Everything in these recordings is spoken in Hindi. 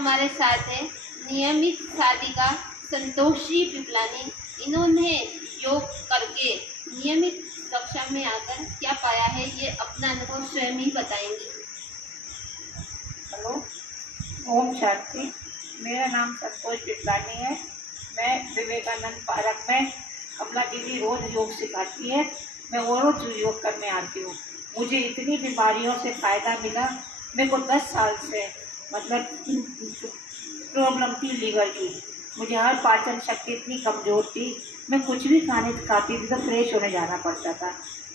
हमारे साथ है नियमित साधिका संतोष जी पिपलानी। इन्होंने योग करके नियमित कक्षा में आकर क्या पाया है, ये अपना अनुभव स्वयं ही बताएंगी। हेलो, ओम शांति। मेरा नाम संतोष पिपलानी है। मैं विवेकानंद पार्क में कमला दीदी रोज योग सिखाती है, मैं वो रोज योग करने आती हूँ। मुझे इतनी बीमारियों से फ़ायदा मिला। मेरे को 10 साल से मतलब प्रॉब्लम थी लीवर की। मुझे हर पाचन शक्ति इतनी कमज़ोर थी, मैं कुछ भी खाती थी तो फ्रेश होने जाना पड़ता था।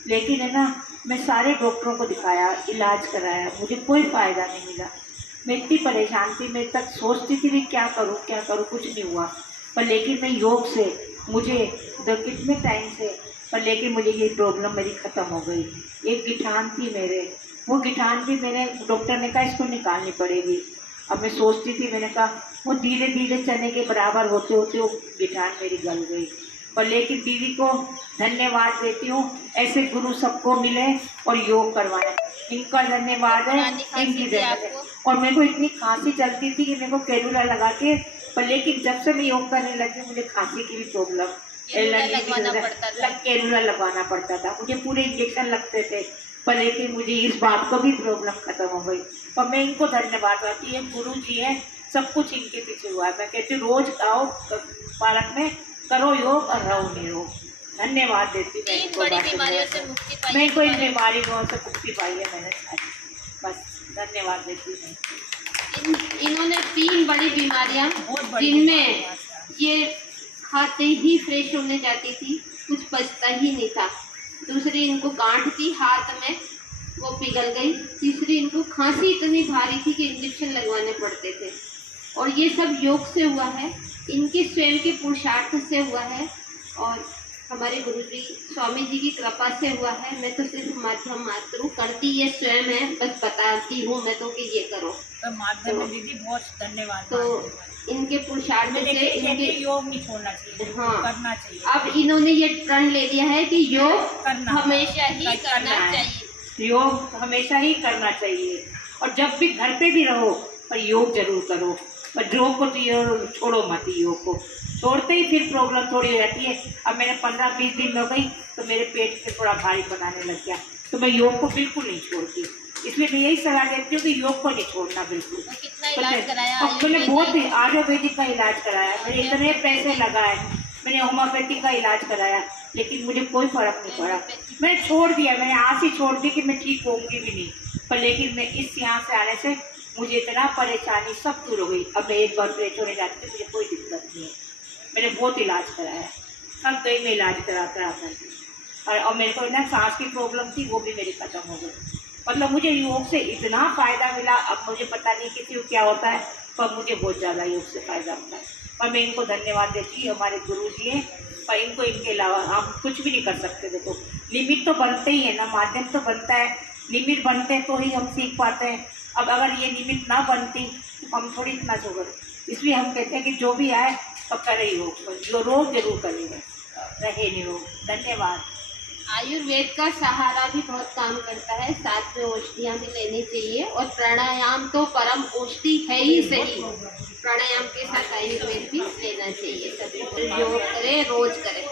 लेकिन है ना, मैं सारे डॉक्टरों को दिखाया, इलाज कराया, मुझे कोई फ़ायदा नहीं मिला। मैं इतनी परेशान थी, मैं तक सोचती थी मैं क्या करूँ, कुछ नहीं हुआ। पर लेकिन मैं योग से मुझे कितने टाइम से लेकिन मुझे ये प्रॉब्लम मेरी ख़त्म हो गई। एक गिठान थी मेरे, वो गिठान भी मेरे डॉक्टर ने कहा इसको निकालनी पड़ेगी। अब मैं सोचती थी, मैंने कहा वो धीरे धीरे चने के बराबर होते होते वो गिठान मेरी गल गई। पर लेकिन दीदी को धन्यवाद देती हूँ, ऐसे गुरु सबको मिले और योग करवाएं, इनका धन्यवाद है, इनकी धन्यवाद। और मेरे को इतनी खांसी चलती थी कि मेरे को कैलुला लगा के, पर लेकिन जब से मैं योग करने लगी मुझे खांसी की भी प्रॉब्लम, कैलुला लगवाना पड़ता था, मुझे पूरे इंजेक्शन लगते थे। पर लेकिन मुझे इस बात को भी प्रॉब्लम खत्म हो गई। और मैं इनको धन्यवाद देती हूँ, गुरु जी हैं, सब कुछ इनके पीछे हुआ है। मैं कहती हूँ रोज आओ पार्क में, करो योग और रहो निरोग। धन्यवाद देती हूँ। मैं कोई बीमारियों से मुक्ति पाई है मैंने सारी, बस धन्यवाद देती हूँ। इन्होंने 3 बड़ी बीमारियां जिनमें ये खाते ही फ्रेश होने जाती थी, कुछ बचता ही नहीं था। दूसरी इनको गांठ थी हाथ में, वो पिघल गई। तीसरी इनको खांसी इतनी भारी थी कि इंजेक्शन लगवाने पड़ते थे। और ये सब योग से हुआ है, इनके स्वयं के पुरुषार्थ से हुआ है और हमारे गुरु जी स्वामी जी की कृपा से हुआ है। मैं तो सिर्फ माध्यम मात्र हूँ, करती ये स्वयं है, बस बताती हूँ मैं तो कि ये करो। तो माध्यम में दीदी बहुत धन्यवाद। तो इनके पुरुषार्थ से इनके योग नहीं छोड़ना चाहिए, हाँ करना चाहिए। अब इन्होंने ये प्रण ले लिया है कि योग हमेशा ही करना चाहिए, योग हमेशा ही करना चाहिए। और जब भी घर पे भी रहो पर योग जरूर करो, पर योग को छोड़ो मत। योग को छोड़ते ही फिर प्रॉब्लम थोड़ी हो जाती है। अब मैंने 15-20 दिन हो गई तो मेरे पेट से थोड़ा भारी बनाने लग गया, तो मैं योग को बिल्कुल नहीं छोड़ती। इसलिए मैं यही सलाह देती हूँ कि योग को नहीं छोड़ना बिल्कुल। कितना इलाज कराया? मैंने बहुत आयुर्वेदिक का इलाज कराया, मैंने इतने पैसे लगाए, मैंने होम्योपैथिक का इलाज कराया, लेकिन मुझे कोई फ़र्क नहीं पड़ा। मैंने छोड़ दिया, मैंने आज ही छोड़ दी कि मैं ठीक होंगी भी नहीं। पर लेकिन मैं इस यहाँ से आने से मुझे इतना परेशानी सब दूर हो गई। अब मैं एक बार फ्रेश होने जाती हूँ, मुझे कोई दिक्कत नहीं है। मैंने बहुत इलाज कराया, सब कहीं में इलाज करा कर और मेरे को ना सांस की प्रॉब्लम थी, वो भी मेरी ख़त्म हो गई। मतलब मुझे योग से इतना फ़ायदा मिला, अब मुझे पता नहीं किसी को क्या होता है, पर मुझे बहुत ज़्यादा योग से फ़ायदा मिला। और मैं इनको धन्यवाद देती हूँ, हमारे गुरु जी हैं, पर इनको इनके अलावा हम कुछ भी नहीं कर सकते। देखो लिमिट तो बनते ही है ना, माध्यम तो बनता है, लिमिट बनते हैं तो ही हम सीख पाते हैं। अब अगर ये लिमिट ना बनती तो हम थोड़ी इतना छोड़, इसलिए हम कहते हैं कि जो भी आए तो करे योग, जो रोग जरूर करेंगे, रहे निरोग। धन्यवाद। आयुर्वेद का सहारा भी बहुत काम करता है, साथ में औषधियाँ भी लेनी चाहिए और प्राणायाम तो परम औषधि है ही सही। प्राणायाम के साथ आयुर्वेद भी लेना चाहिए। सभी योग करें, रोज करें।